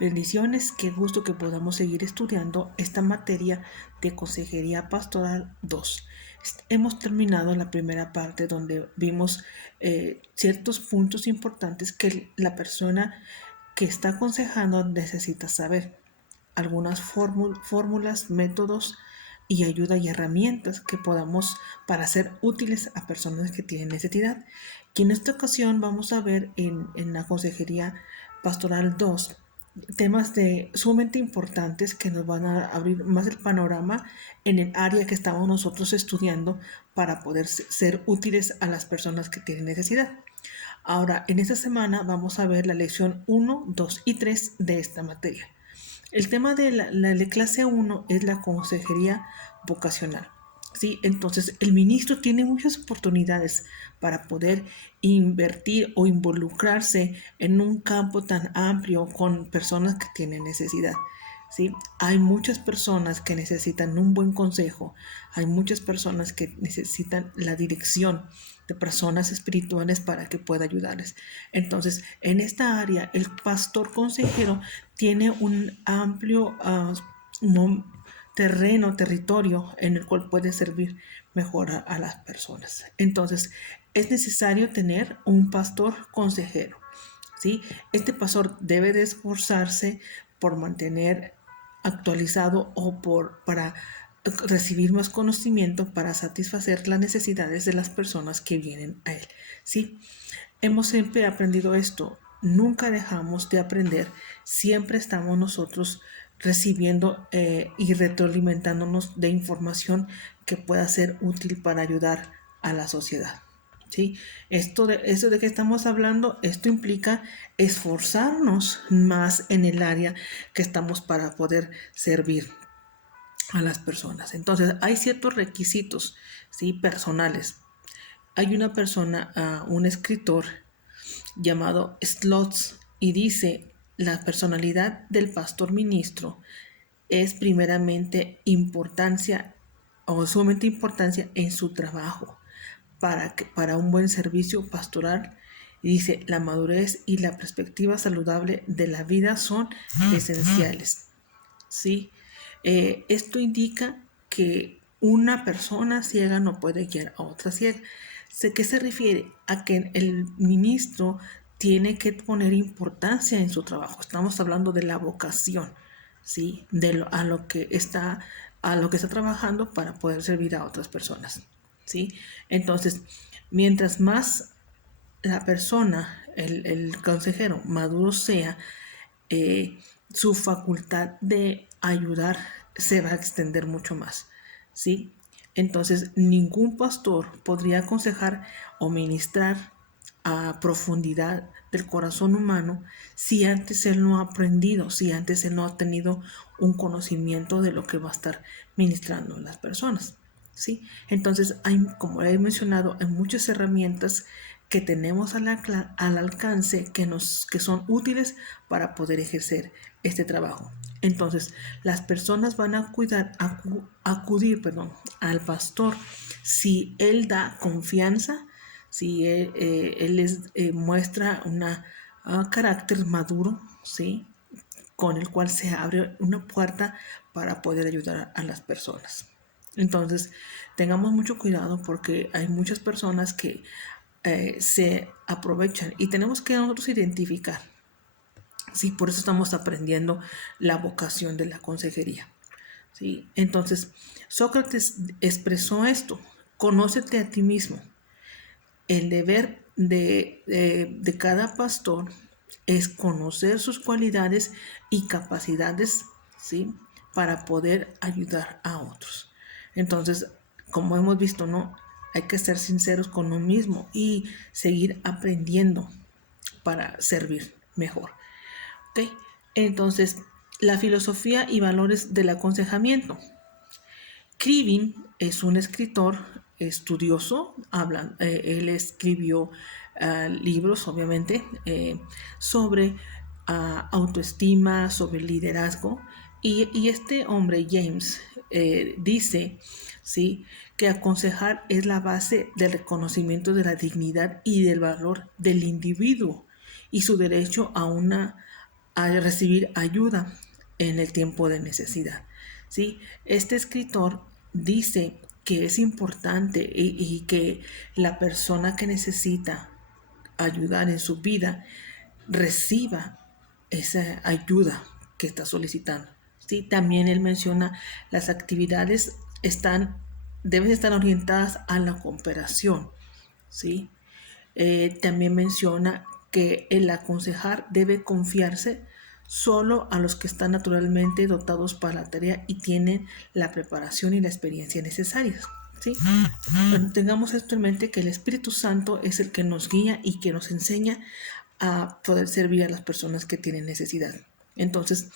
Bendiciones, qué gusto que podamos seguir estudiando esta materia de Consejería Pastoral 2. Hemos terminado la primera parte donde vimos ciertos puntos importantes que la persona que está aconsejando necesita saber. Algunas fórmulas, métodos y ayuda y herramientas que podamos para ser útiles a personas que tienen necesidad. Y en esta ocasión vamos a ver en la Consejería Pastoral 2 temas sumamente importantes que nos van a abrir más el panorama en el área que estamos nosotros estudiando para poder ser útiles a las personas que tienen necesidad. Ahora, en esta semana vamos a ver la lección 1, 2 y 3 de esta materia. El tema de la clase 1 es la consejería vocacional. ¿Sí? Entonces, el ministro tiene muchas oportunidades para poder invertir o involucrarse en un campo tan amplio con personas que tienen necesidad. ¿Sí? Hay muchas personas que necesitan un buen consejo, hay muchas personas que necesitan la dirección de personas espirituales para que pueda ayudarles. Entonces, en esta área, el pastor consejero tiene un amplio territorio en el cual puede servir mejor a las personas. Entonces, es necesario tener un pastor consejero. ¿Sí? Este pastor debe de esforzarse por mantener actualizado o para recibir más conocimiento para satisfacer las necesidades de las personas que vienen a él. ¿Sí? Hemos siempre aprendido esto, nunca dejamos de aprender, siempre estamos nosotros recibiendo y retroalimentándonos de información que pueda ser útil para ayudar a la sociedad. ¿Sí? Eso de que estamos hablando, esto implica esforzarnos más en el área que estamos para poder servir a las personas. Entonces, hay ciertos requisitos, ¿sí? Personales. Hay una persona, un escritor llamado Slots, y dice, la personalidad del pastor ministro es primeramente importancia o sumamente importancia en su trabajo para un buen servicio pastoral. Y dice, la madurez y la perspectiva saludable de la vida son esenciales. ¿Sí? Esto indica que una persona ciega no puede guiar a otra ciega. ¿Qué se refiere? A que el ministro tiene que poner importancia en su trabajo. Estamos hablando de la vocación, ¿sí? A lo que está trabajando para poder servir a otras personas, ¿sí? Entonces, mientras más la persona, el consejero maduro sea, eh, su facultad de ayudar se va a extender mucho más, ¿sí? Entonces, ningún pastor podría aconsejar o ministrar a profundidad del corazón humano si antes él no ha aprendido, si antes él no ha tenido un conocimiento de lo que va a estar ministrando a las personas, ¿sí? Entonces, como he mencionado, hay muchas herramientas que tenemos al alcance que son útiles para poder ejercer este trabajo. Entonces, las personas van a acudir al pastor si él da confianza, si él les muestra un carácter maduro, ¿sí? Con el cual se abre una puerta para poder ayudar a las personas. Entonces, tengamos mucho cuidado porque hay muchas personas que se aprovechan y tenemos que nosotros identificar. Sí, por eso estamos aprendiendo la vocación de la consejería. ¿Sí? Entonces, Sócrates expresó esto: conócete a ti mismo. El deber de cada pastor es conocer sus cualidades y capacidades, ¿sí? Para poder ayudar a otros. Entonces, como hemos visto, ¿no? Hay que ser sinceros con uno mismo y seguir aprendiendo para servir mejor. ¿Ok? Entonces, la filosofía y valores del aconsejamiento. Krivin es un escritor estudioso, él escribió libros, obviamente, sobre autoestima, sobre liderazgo, y este hombre, James, dice, ¿sí?, que aconsejar es la base del reconocimiento de la dignidad y del valor del individuo y su derecho a recibir ayuda en el tiempo de necesidad. ¿Sí? Este escritor dice que es importante y que la persona que necesita ayudar en su vida reciba esa ayuda que está solicitando. ¿Sí? También él menciona las actividades deben estar orientadas a la cooperación. ¿Sí? También menciona que el aconsejar debe confiarse solo a los que están naturalmente dotados para la tarea y tienen la preparación y la experiencia necesarias. ¿Sí? Bueno, tengamos esto en mente, que el Espíritu Santo es el que nos guía y que nos enseña a poder servir a las personas que tienen necesidad. Entonces,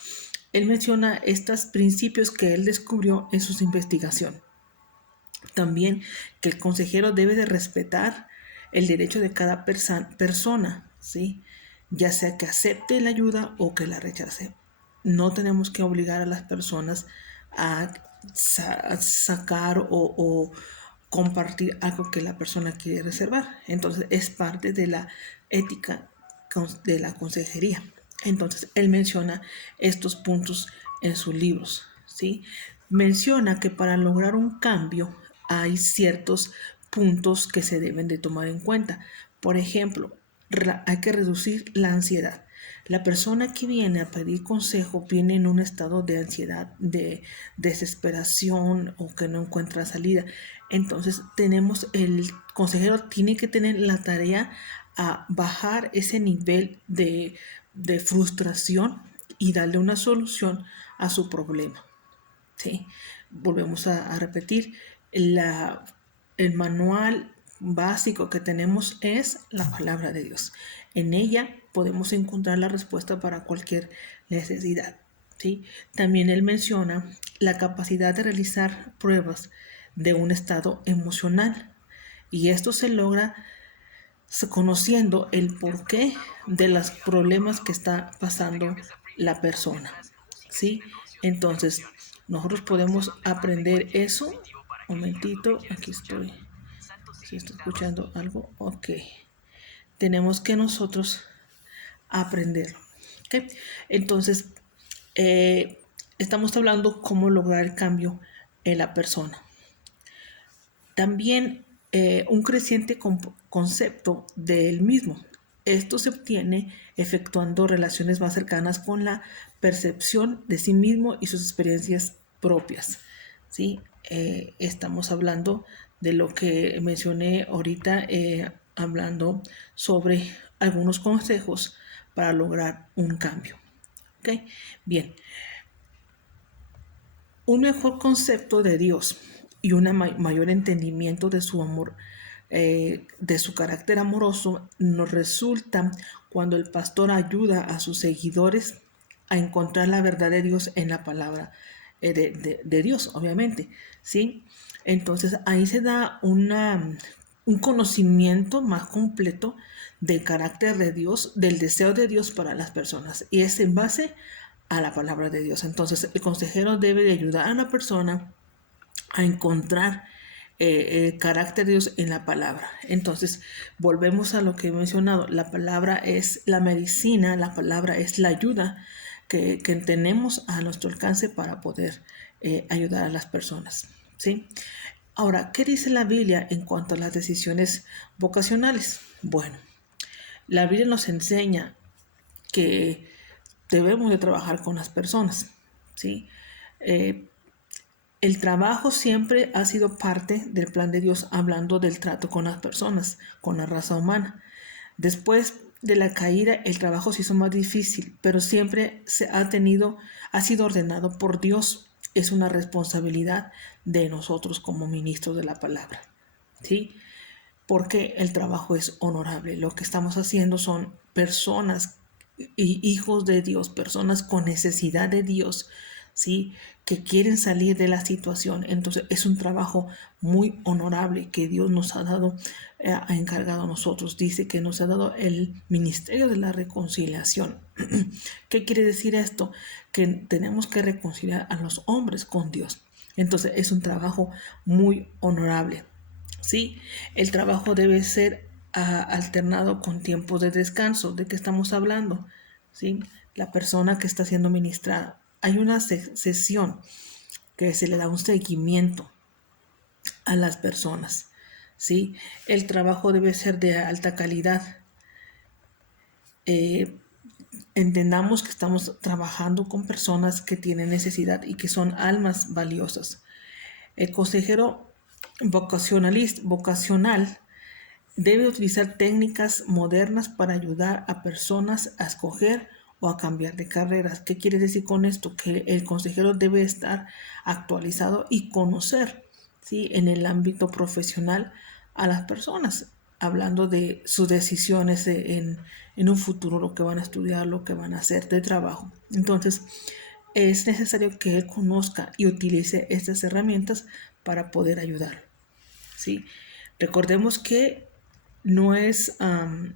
él menciona estos principios que él descubrió en sus investigaciones. También que el consejero debe de respetar el derecho de cada persona, ¿sí? Ya sea que acepte la ayuda o que la rechace. No tenemos que obligar a las personas a sacar o compartir algo que la persona quiere reservar. Entonces es parte de la ética de la consejería. Entonces él menciona estos puntos en sus libros, ¿sí? Menciona que para lograr un cambio hay ciertos puntos que se deben de tomar en cuenta. Por ejemplo, hay que reducir la ansiedad. La persona que viene a pedir consejo viene en un estado de ansiedad, de desesperación o que no encuentra salida. Entonces el consejero tiene que tener la tarea a bajar ese nivel de frustración y darle una solución a su problema. ¿Sí? Volvemos a repetir, el manual básico que tenemos es la palabra de Dios. En ella podemos encontrar la respuesta para cualquier necesidad. ¿Sí? También él menciona la capacidad de realizar pruebas de un estado emocional, y esto se logra conociendo el porqué de los problemas que está pasando la persona. ¿Sí? Entonces, nosotros podemos aprender eso. Un momentito, aquí estoy. Si estoy escuchando algo, ok. Tenemos que nosotros aprenderlo. ¿Okay? Entonces, estamos hablando cómo lograr el cambio en la persona. También un creciente concepto del mismo. Esto se obtiene efectuando relaciones más cercanas con la percepción de sí mismo y sus experiencias propias. ¿Sí? Estamos hablando de lo que mencioné ahorita, hablando sobre algunos consejos para lograr un cambio. ¿Okay? Bien, un mejor concepto de Dios y un mayor entendimiento de su amor, de su carácter amoroso, nos resulta cuando el pastor ayuda a sus seguidores a encontrar la verdad de Dios en la palabra de Dios, obviamente, ¿sí? Entonces ahí se da un conocimiento más completo del carácter de Dios, del deseo de Dios para las personas, y es en base a la palabra de Dios. Entonces el consejero debe de ayudar a la persona a encontrar el carácter de Dios en la palabra. Entonces volvemos a lo que he mencionado, la palabra es la medicina, la palabra es la ayuda que tenemos a nuestro alcance para poder ayudar a las personas, ¿sí? Ahora, ¿qué dice la Biblia en cuanto a las decisiones vocacionales? Bueno, la Biblia nos enseña que debemos de trabajar con las personas, ¿sí? El trabajo siempre ha sido parte del plan de Dios, hablando del trato con las personas, con la raza humana. Después de la caída, el trabajo se hizo más difícil, pero siempre ha sido ordenado por Dios. Es una responsabilidad de nosotros como ministros de la palabra, ¿sí? Porque el trabajo es honorable. Lo que estamos haciendo son personas y hijos de Dios, personas con necesidad de Dios, ¿sí? Que quieren salir de la situación. Entonces es un trabajo muy honorable que Dios nos ha dado, ha encargado a nosotros. Dice que nos ha dado el ministerio de la reconciliación. ¿Qué quiere decir esto? Que tenemos que reconciliar a los hombres con Dios. Entonces es un trabajo muy honorable. ¿Sí? El trabajo debe ser alternado con tiempos de descanso. ¿De qué estamos hablando? ¿Sí? la persona que está siendo ministrada. Hay una sesión que se le da un seguimiento a las personas, ¿sí? El trabajo debe ser de alta calidad. Entendamos que estamos trabajando con personas que tienen necesidad y que son almas valiosas. El consejero vocacional debe utilizar técnicas modernas para ayudar a personas a escoger o a cambiar de carreras. ¿Qué quiere decir con esto? Que el consejero debe estar actualizado y conocer, ¿sí?, en el ámbito profesional a las personas, hablando de sus decisiones en un futuro, lo que van a estudiar, lo que van a hacer de trabajo. Entonces, es necesario que él conozca y utilice estas herramientas para poder ayudar, ¿sí? Recordemos que no es una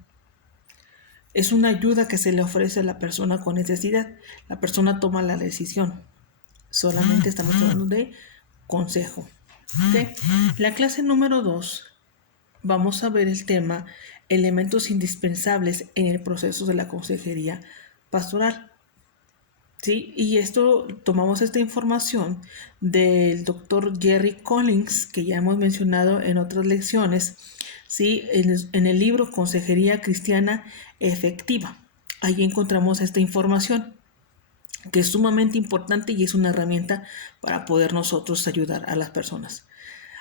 ayuda que se le ofrece a la persona con necesidad. La persona toma la decisión. Solamente estamos hablando de consejo. ¿Okay? La clase número 2, vamos a ver el tema elementos indispensables en el proceso de la consejería pastoral. ¿Sí? Y esto, tomamos esta información del doctor Jerry Collins, que ya hemos mencionado en otras lecciones, ¿sí?, en el libro Consejería Cristiana Efectiva. Ahí encontramos esta información, que es sumamente importante y es una herramienta para poder nosotros ayudar a las personas.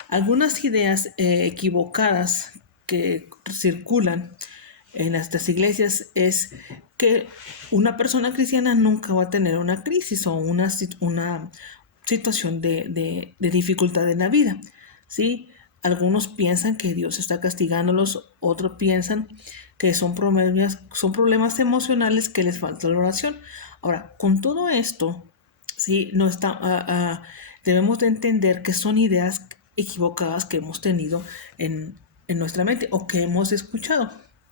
Algunas ideas equivocadas que circulan en estas iglesias es que una persona cristiana nunca va a tener una crisis o una situación de dificultad en la vida, ¿sí? Algunos piensan que Dios está castigándolos, otros piensan que son problemas emocionales que les falta la oración. Ahora, con todo esto, ¿sí?, no está, debemos de entender que son ideas equivocadas que hemos tenido en nuestra mente o que hemos escuchado,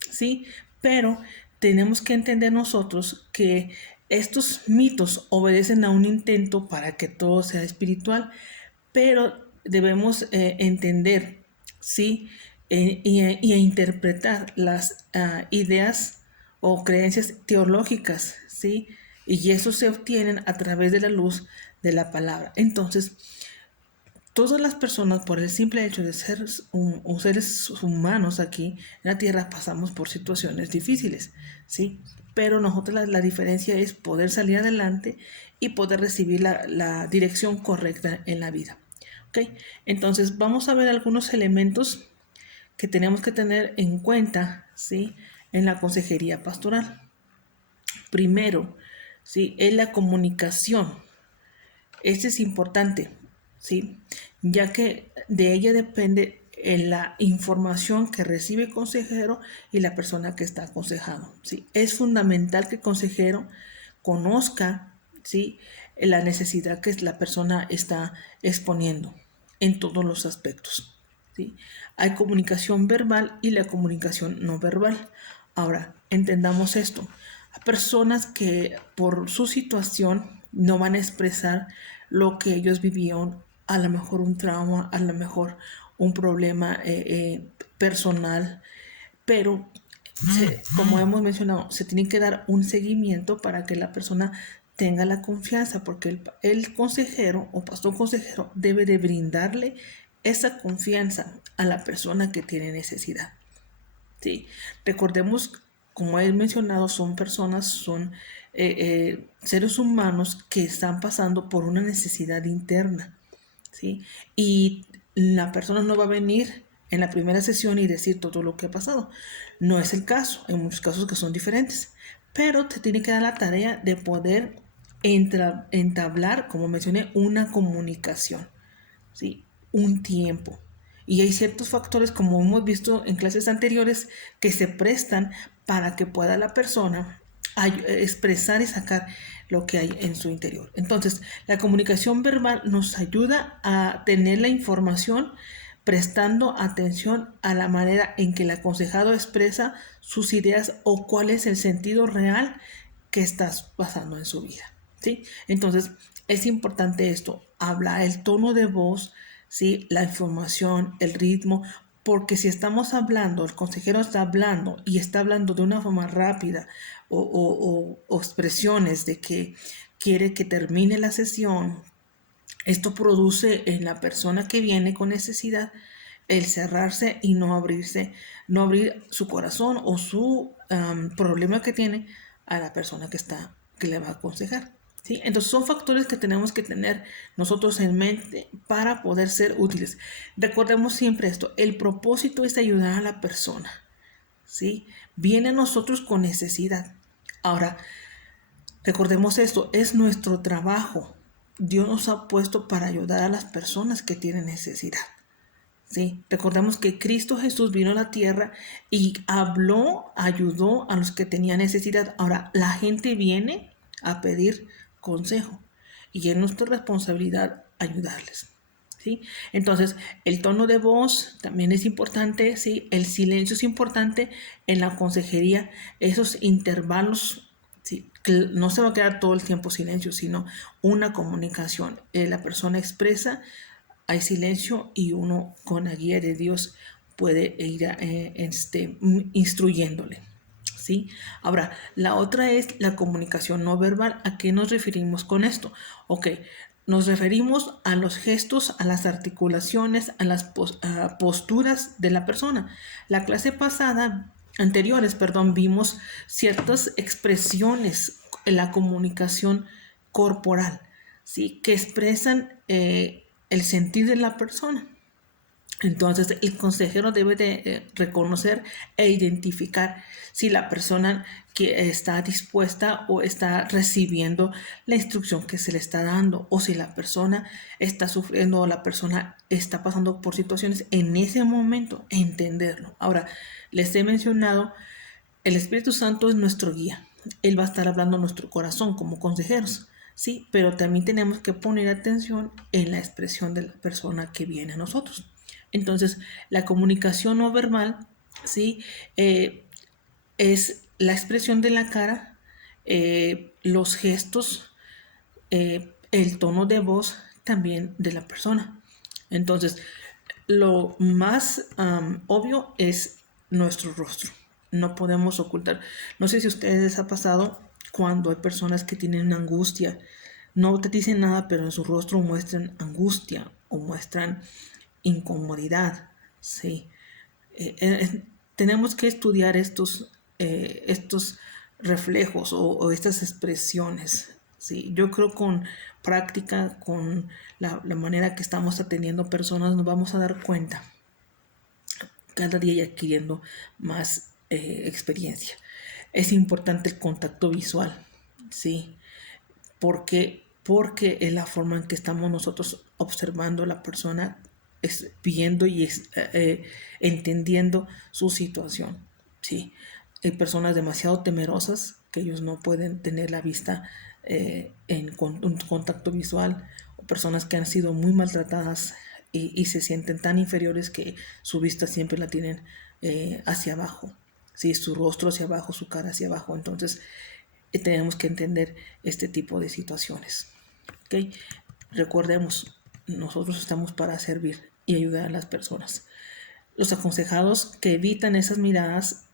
¿sí? Pero tenemos que entender nosotros que estos mitos obedecen a un intento para que todo sea espiritual, pero debemos entender, ¿sí?, y interpretar las ideas o creencias teológicas, ¿sí? Y eso se obtienen a través de la luz de la palabra. Entonces, todas las personas, por el simple hecho de ser seres humanos aquí en la tierra, pasamos por situaciones difíciles, ¿sí? Pero nosotros la diferencia es poder salir adelante y poder recibir la dirección correcta en la vida, ¿ok? Entonces, vamos a ver algunos elementos que tenemos que tener en cuenta, ¿sí?, en la consejería pastoral. Primero, ¿sí?, es la comunicación. Este es importante, ¿sí?, ya que de ella depende la información que recibe el consejero y la persona que está aconsejado, ¿sí? Es fundamental que el consejero conozca, ¿sí?, la necesidad que la persona está exponiendo en todos los aspectos, ¿sí? Hay comunicación verbal y la comunicación no verbal. Ahora, entendamos esto. Hay personas que por su situación no van a expresar lo que ellos vivieron, a lo mejor un trauma, a lo mejor un problema personal, pero como hemos mencionado, se tiene que dar un seguimiento para que la persona tenga la confianza, porque el consejero o pastor consejero debe de brindarle esa confianza a la persona que tiene necesidad, ¿sí? Recordemos, como he mencionado, son personas, son seres humanos que están pasando por una necesidad interna, ¿sí? Y la persona no va a venir en la primera sesión y decir todo lo que ha pasado. No es el caso, hay muchos casos que son diferentes, pero te tiene que dar la tarea de poder entablar, como mencioné, una comunicación, ¿sí?, un tiempo. Y hay ciertos factores, como hemos visto en clases anteriores, que se prestan para que pueda la persona expresar y sacar lo que hay en su interior. Entonces, la comunicación verbal nos ayuda a tener la información prestando atención a la manera en que el aconsejado expresa sus ideas o cuál es el sentido real que estás pasando en su vida, ¿sí? Entonces, es importante esto, hablar, el tono de voz, ¿sí?, la información, el ritmo, porque si estamos hablando, el consejero está hablando y está hablando de una forma rápida, o expresiones de que quiere que termine la sesión, esto produce en la persona que viene con necesidad el cerrarse y no abrirse, no abrir su corazón o su problema que tiene a la persona que le va a aconsejar. ¿Sí? Entonces son factores que tenemos que tener nosotros en mente para poder ser útiles. Recordemos siempre esto, el propósito es ayudar a la persona. ¿Sí? Viene a nosotros con necesidad. Ahora, recordemos esto, es nuestro trabajo. Dios nos ha puesto para ayudar a las personas que tienen necesidad. ¿Sí? Recordemos que Cristo Jesús vino a la tierra y habló, ayudó a los que tenían necesidad. Ahora, la gente viene a pedir consejo y es nuestra responsabilidad ayudarles. ¿Sí? Entonces, el tono de voz también es importante, ¿sí? El silencio es importante en la consejería, esos intervalos, ¿sí? No se va a quedar todo el tiempo silencio, sino una comunicación. La persona expresa, hay silencio y uno con la guía de Dios puede ir instruyéndole. ¿Sí? Ahora, la otra es la comunicación no verbal. ¿A qué nos referimos con esto? Ok, nos referimos a los gestos, a las articulaciones, a las posturas de la persona. La clase anteriores, vimos ciertas expresiones en la comunicación corporal, ¿sí? Que expresan el sentir de la persona. Entonces, el consejero debe de reconocer e identificar si la persona que está dispuesta o está recibiendo la instrucción que se le está dando, o si la persona está sufriendo o la persona está pasando por situaciones en ese momento, entenderlo. Ahora, les he mencionado, el Espíritu Santo es nuestro guía. Él va a estar hablando a nuestro corazón como consejeros, ¿sí? Pero también tenemos que poner atención en la expresión de la persona que viene a nosotros. Entonces, la comunicación no verbal, ¿sí? Es la expresión de la cara, los gestos, el tono de voz también de la persona. Entonces, lo más obvio es nuestro rostro. No podemos ocultar. No sé si a ustedes les ha pasado cuando hay personas que tienen angustia. No te dicen nada, pero en su rostro muestran angustia o muestran incomodidad. Sí. Tenemos que estudiar estos reflejos o estas expresiones. ¿Sí? Yo creo con práctica, con la manera que estamos atendiendo personas, nos vamos a dar cuenta cada día y adquiriendo más experiencia. Es importante el contacto visual, ¿sí? Porque es la forma en que estamos nosotros observando a la persona, viendo y entendiendo su situación, ¿sí? Hay personas demasiado temerosas que ellos no pueden tener la vista en un contacto visual, o personas que han sido muy maltratadas y se sienten tan inferiores que su vista siempre la tienen hacia abajo, ¿sí? Su rostro hacia abajo, su cara hacia abajo. Entonces, tenemos que entender este tipo de situaciones. ¿Okay? Recordemos, nosotros estamos para servir y ayudar a las personas. Los aconsejados que evitan esas miradas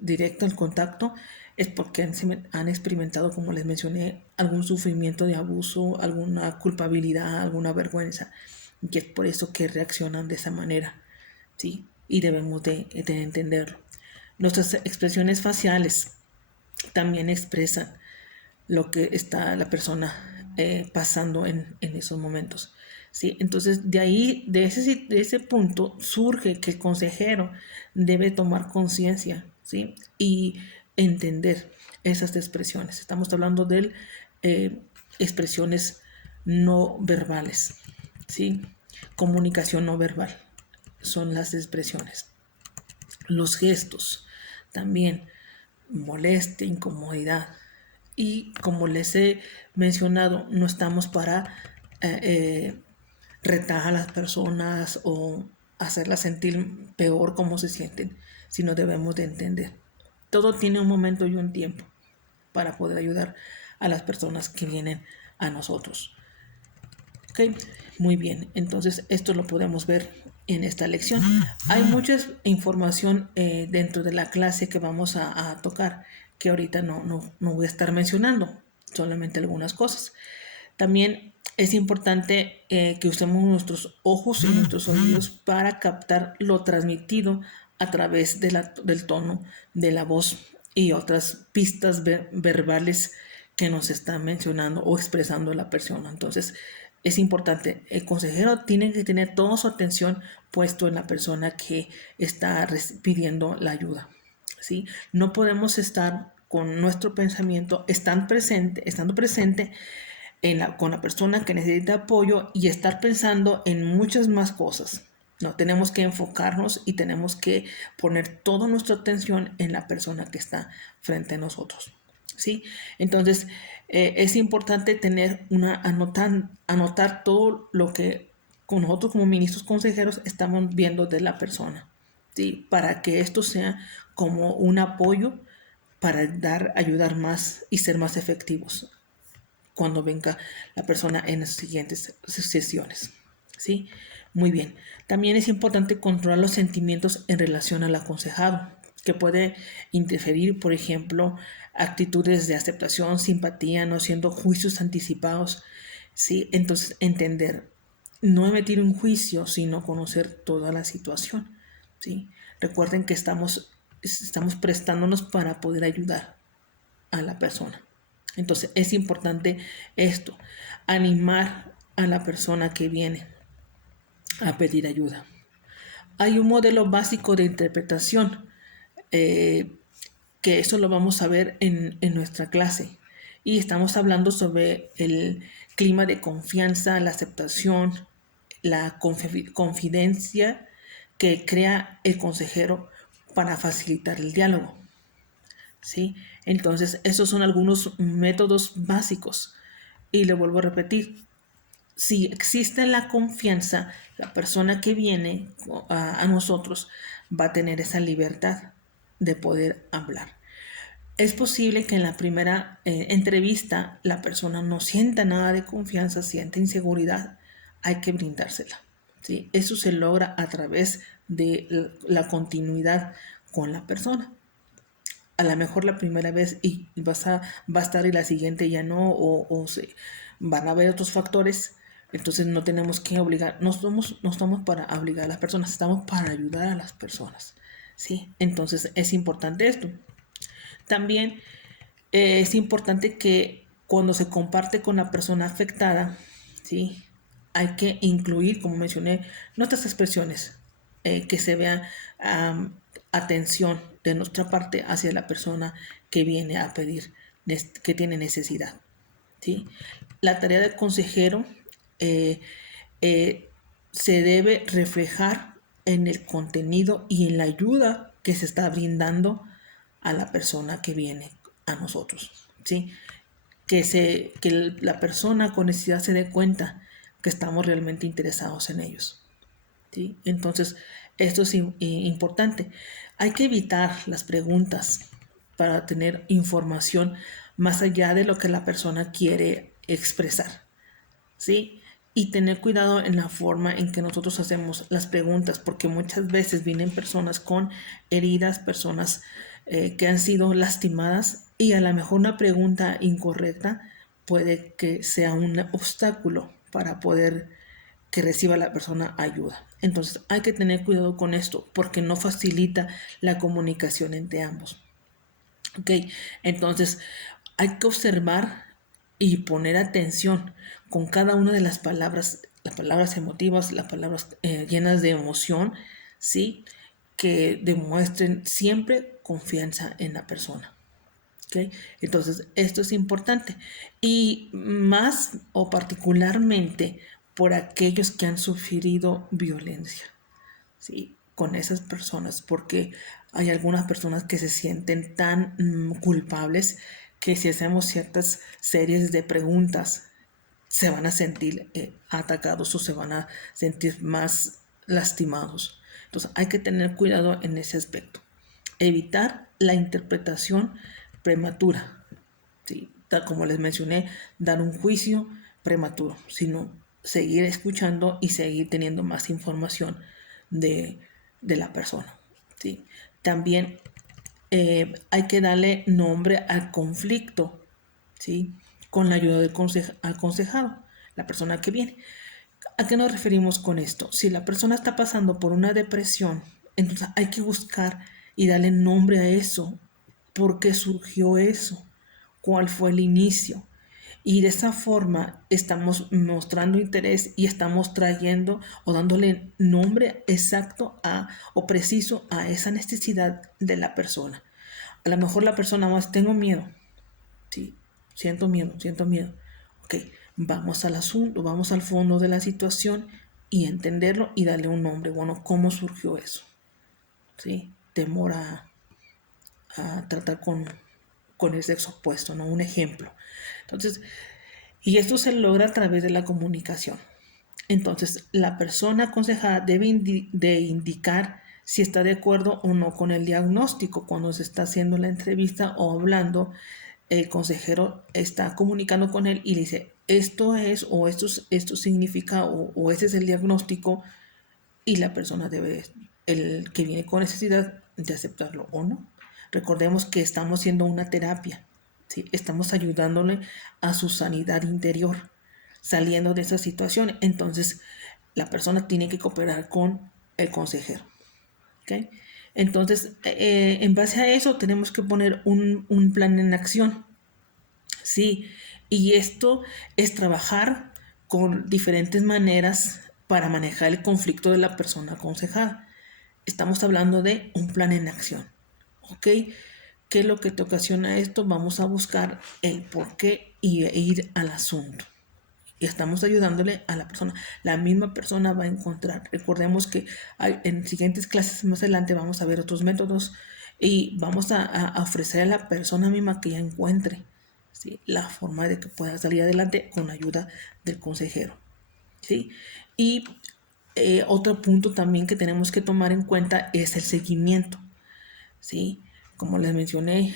directas al contacto es porque han experimentado, como les mencioné, algún sufrimiento de abuso, alguna culpabilidad, alguna vergüenza, y que es por eso que reaccionan de esa manera, ¿sí? Y debemos de entenderlo. Nuestras expresiones faciales también expresan lo que está la persona pasando en esos momentos, ¿sí? Entonces, de ese punto surge que el consejero debe tomar conciencia, ¿sí? Y entender esas expresiones. Estamos hablando de expresiones no verbales, ¿sí? Comunicación no verbal son las expresiones. Los gestos también, molestia, incomodidad. Y como les he mencionado, no estamos para retar a las personas o hacerlas sentir peor como se sienten, sino debemos de entender. Todo tiene un momento y un tiempo para poder ayudar a las personas que vienen a nosotros. Ok, muy bien. Entonces esto lo podemos ver en esta lección. Hay mucha información dentro de la clase que vamos a tocar. que ahorita no voy a estar mencionando, solamente algunas cosas. También es importante que usemos nuestros ojos y nuestros oídos para captar lo transmitido a través del tono de la voz y otras pistas verbales que nos está mencionando o expresando la persona. Entonces, es importante, el consejero tiene que tener toda su atención puesto en la persona que está pidiendo la ayuda. ¿Sí? No podemos estar con nuestro pensamiento estando presente con la persona que necesita apoyo y estar pensando en muchas más cosas. No, tenemos que enfocarnos y tenemos que poner toda nuestra atención en la persona que está frente a nosotros. ¿Sí? Entonces, es importante anotar todo lo que con nosotros como ministros consejeros estamos viendo de la persona. ¿Sí? Para que esto sea como un apoyo para ayudar más y ser más efectivos cuando venga la persona en las siguientes sesiones. ¿Sí? Muy bien. También es importante controlar los sentimientos en relación al aconsejado, que puede interferir, por ejemplo, actitudes de aceptación, simpatía, no siendo juicios anticipados. ¿Sí? Entonces, entender, no emitir un juicio, sino conocer toda la situación. ¿Sí? Recuerden que estamos prestándonos para poder ayudar a la persona. Entonces es importante esto, animar a la persona que viene a pedir ayuda. Hay un modelo básico de interpretación que eso lo vamos a ver en nuestra clase. Y estamos hablando sobre el clima de confianza, la aceptación, la confidencia que crea el consejero para facilitar el diálogo. ¿Sí? Entonces, esos son algunos métodos básicos. Y le vuelvo a repetir, si existe la confianza, la persona que viene a nosotros va a tener esa libertad de poder hablar. Es posible que en la primera entrevista la persona no sienta nada de confianza, sienta inseguridad, hay que brindársela. ¿Sí? Eso se logra a través de la continuidad con la persona. A lo mejor la primera vez y va a estar y la siguiente ya no, o van a haber otros factores, entonces no tenemos que obligar, no estamos para obligar a las personas, estamos para ayudar a las personas, ¿sí? Entonces es importante esto. También es importante que cuando se comparte con la persona afectada, ¿sí? Hay que incluir, como mencioné, nuestras expresiones, que se vea atención de nuestra parte hacia la persona que viene a pedir, que tiene necesidad. ¿Sí? La tarea del consejero eh, eh, se debe reflejar en el contenido y en la ayuda que se está brindando a la persona que viene a nosotros. ¿Sí? Que la persona con necesidad se dé cuenta que estamos realmente interesados en ellos. ¿Sí? Entonces, esto es importante. Hay que evitar las preguntas para tener información más allá de lo que la persona quiere expresar. ¿Sí? Y tener cuidado en la forma en que nosotros hacemos las preguntas, porque muchas veces vienen personas con heridas, personas que han sido lastimadas y a lo mejor una pregunta incorrecta puede que sea un obstáculo para poder que reciba la persona ayuda. Entonces hay que tener cuidado con esto porque no facilita la comunicación entre ambos. Ok, entonces hay que observar y poner atención con cada una de las palabras emotivas, las palabras llenas de emoción, ¿sí? Que demuestren siempre confianza en la persona. ¿Okay? Entonces, esto es importante. Y más o particularmente por aquellos que han sufrido violencia, ¿sí? Con esas personas, porque hay algunas personas que se sienten tan culpables que si hacemos ciertas series de preguntas, se van a sentir atacados o se van a sentir más lastimados. Entonces, hay que tener cuidado en ese aspecto. Evitar la interpretación prematura, ¿sí? Tal como les mencioné, dar un juicio prematuro, sino seguir escuchando y seguir teniendo más información de la persona, ¿sí? También hay que darle nombre al conflicto, ¿sí? Con la ayuda del aconsejado, la persona que viene. ¿A qué nos referimos con esto? Si la persona está pasando por una depresión, entonces hay que buscar y darle nombre a eso. ¿Por qué surgió eso? ¿Cuál fue el inicio? Y de esa forma estamos mostrando interés y estamos trayendo o dándole nombre exacto o preciso a esa necesidad de la persona. A lo mejor la persona más, tengo miedo. Sí, siento miedo, siento miedo. Ok, vamos al asunto, vamos al fondo de la situación y entenderlo y darle un nombre. Bueno, ¿cómo surgió eso? ¿Sí? Temor a tratar con el sexo opuesto, ¿no? Un ejemplo. Entonces, y esto se logra a través de la comunicación. Entonces, la persona aconsejada debe de indicar si está de acuerdo o no con el diagnóstico cuando se está haciendo la entrevista o hablando. El consejero está comunicando con él y le dice, esto es o esto significa o ese es el diagnóstico y la persona debe, el que viene con necesidad de aceptarlo o no. Recordemos que estamos haciendo una terapia, ¿sí? Estamos ayudándole a su sanidad interior, saliendo de esa situación. Entonces, la persona tiene que cooperar con el consejero. ¿Okay? Entonces, en base a eso, tenemos que poner un plan en acción. Sí, y esto es trabajar con diferentes maneras para manejar el conflicto de la persona aconsejada. Estamos hablando de un plan en acción. ¿Ok? ¿Qué es lo que te ocasiona esto? Vamos a buscar el por qué e ir al asunto. Y estamos ayudándole a la persona. La misma persona va a encontrar. Recordemos que en siguientes clases más adelante vamos a ver otros métodos y vamos a ofrecer a la persona misma que ya encuentre, ¿sí? La forma de que pueda salir adelante con ayuda del consejero. ¿Sí? Y otro punto también que tenemos que tomar en cuenta es el seguimiento. ¿Sí? Como les mencioné,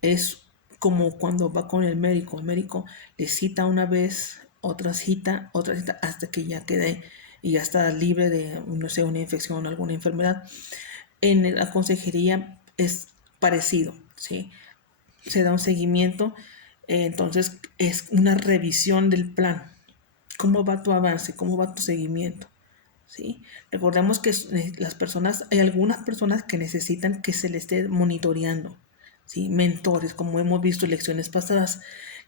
es como cuando va con el médico le cita una vez, otra cita, hasta que ya quede y ya está libre de, no sé, una infección o alguna enfermedad. En la consejería es parecido, ¿sí? Se da un seguimiento, entonces es una revisión del plan. ¿Cómo va tu avance? ¿Cómo va tu seguimiento? ¿Sí? Recordemos que las personas, hay algunas personas que necesitan que se les esté monitoreando, ¿sí? Mentores, como hemos visto en lecciones pasadas,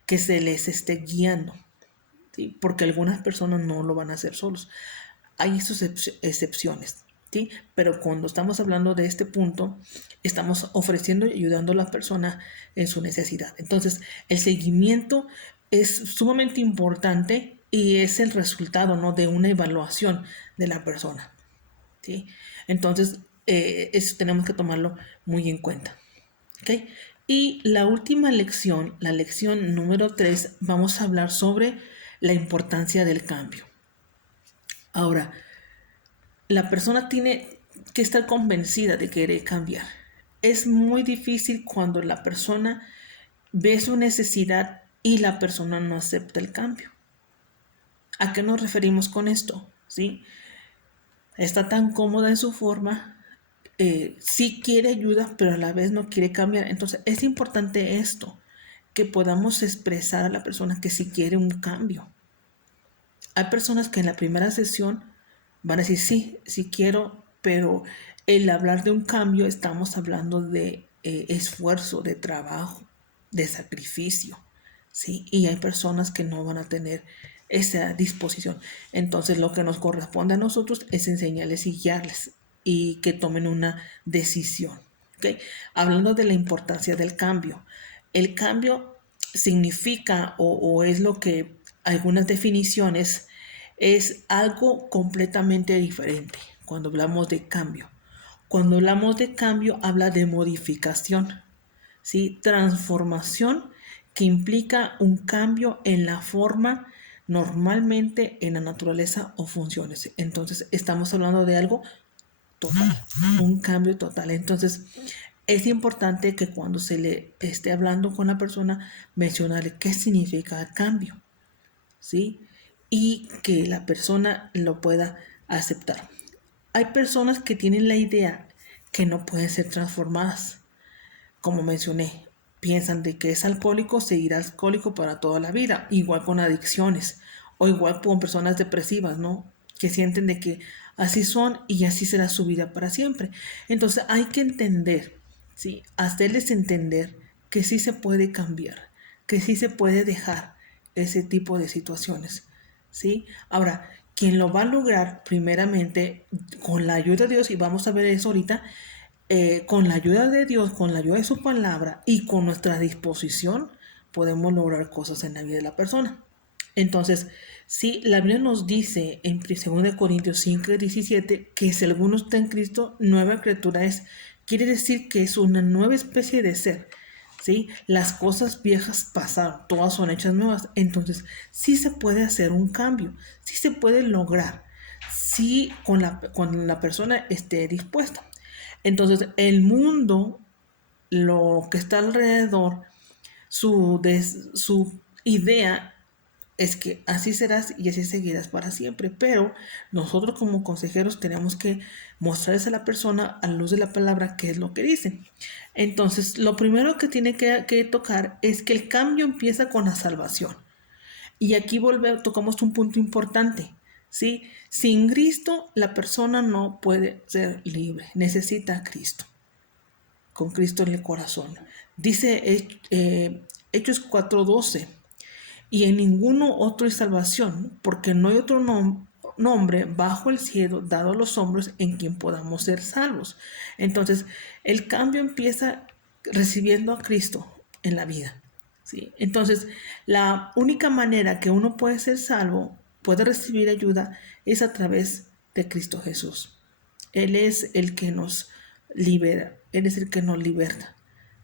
que se les esté guiando, ¿sí? Porque algunas personas no lo van a hacer solos. Hay sus excepciones, ¿sí? Pero cuando estamos hablando de este punto, estamos ofreciendo y ayudando a la persona en su necesidad. Entonces, el seguimiento es sumamente importante y es el resultado, ¿no?, de una evaluación de la persona, ¿sí? Entonces, eso tenemos que tomarlo muy en cuenta, ¿ok? Y la última lección, la lección número 3, vamos a hablar sobre la importancia del cambio. Ahora, la persona tiene que estar convencida de querer cambiar. Es muy difícil cuando la persona ve su necesidad y la persona no acepta el cambio. ¿A qué nos referimos con esto? ¿Sí? Está tan cómoda en su forma, sí quiere ayuda, pero a la vez no quiere cambiar. Entonces es importante esto, que podamos expresar a la persona que sí quiere un cambio. Hay personas que en la primera sesión van a decir, sí, sí quiero, pero el hablar de un cambio estamos hablando de esfuerzo, de trabajo, de sacrificio, ¿sí? Y hay personas que no van a tener esa disposición. Entonces lo que nos corresponde a nosotros es enseñarles y guiarles y que tomen una decisión, ¿ok? Hablando de la importancia del cambio. El cambio significa o es lo que algunas definiciones es algo completamente diferente cuando hablamos de cambio. Cuando hablamos de cambio, habla de modificación, ¿sí? Transformación que implica un cambio en la forma normalmente en la naturaleza o funciones. Entonces, estamos hablando de algo total, un cambio total. Entonces, es importante que cuando se le esté hablando con la persona, mencionarle qué significa el cambio, ¿sí? Y que la persona lo pueda aceptar. Hay personas que tienen la idea que no pueden ser transformadas, como mencioné, piensan de que es alcohólico, seguirá alcohólico para toda la vida, igual con adicciones o igual con personas depresivas, ¿no? Que sienten de que así son y así será su vida para siempre. Entonces hay que entender, ¿sí? Hacerles entender que sí se puede cambiar, que sí se puede dejar ese tipo de situaciones, ¿sí? Ahora, quien lo va a lograr primeramente con la ayuda de Dios, y vamos a ver eso ahorita, con la ayuda de Dios, con la ayuda de su palabra y con nuestra disposición, podemos lograr cosas en la vida de la persona. Entonces, si la Biblia nos dice en 2 Corintios 5:17 que si alguno está en Cristo, nueva criatura es, quiere decir que es una nueva especie de ser. ¿Sí? Las cosas viejas pasaron, todas son hechas nuevas. Entonces, sí se puede hacer un cambio, sí se puede lograr, si con la persona esté dispuesta. Entonces, el mundo, lo que está alrededor, su idea es que así serás y así seguirás para siempre. Pero nosotros como consejeros tenemos que mostrarles a la persona a la luz de la palabra qué es lo que dice. Entonces, lo primero que tiene que tocar es que el cambio empieza con la salvación. Y aquí tocamos un punto importante. ¿Sí? Sin Cristo, la persona no puede ser libre. Necesita a Cristo. Con Cristo en el corazón. Dice Hechos 4:12, y en ninguno otro hay salvación, porque no hay otro nombre bajo el cielo dado a los hombres en quien podamos ser salvos. Entonces, el cambio empieza recibiendo a Cristo en la vida. ¿Sí? Entonces, la única manera que uno puede ser salvo, puede recibir ayuda, es a través de Cristo Jesús. Él es el que nos libera, Él es el que nos liberta.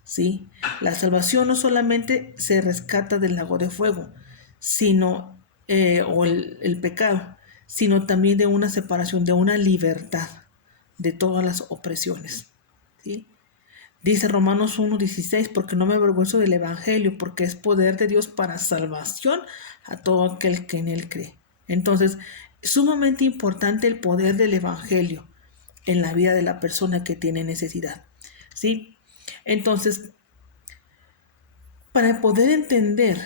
¿Sí? La salvación no solamente se rescata del lago de fuego, sino, o el pecado, sino también de una separación, de una libertad de todas las opresiones. ¿Sí? Dice Romanos 1:16, porque no me avergüenzo del Evangelio, porque es poder de Dios para salvación a todo aquel que en él cree. Entonces, es sumamente importante el poder del Evangelio en la vida de la persona que tiene necesidad. ¿Sí? Entonces, para poder entender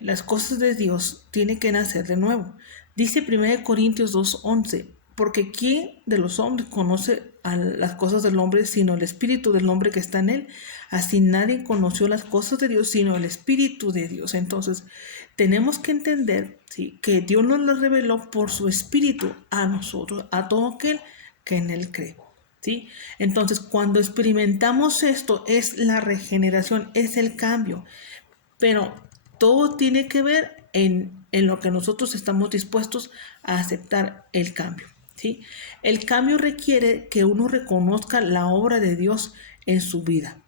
las cosas de Dios, tiene que nacer de nuevo. Dice 1 Corintios 2:11, porque ¿quién de los hombres conoce a las cosas del hombre sino el espíritu del hombre que está en él? Así nadie conoció las cosas de Dios sino el espíritu de Dios. Entonces, tenemos que entender, ¿sí?, que Dios nos lo reveló por su espíritu a nosotros, a todo aquel que en él cree. ¿Sí? Entonces, cuando experimentamos esto, es la regeneración, es el cambio. Pero todo tiene que ver en lo que nosotros estamos dispuestos a aceptar el cambio. ¿Sí? El cambio requiere que uno reconozca la obra de Dios en su vida.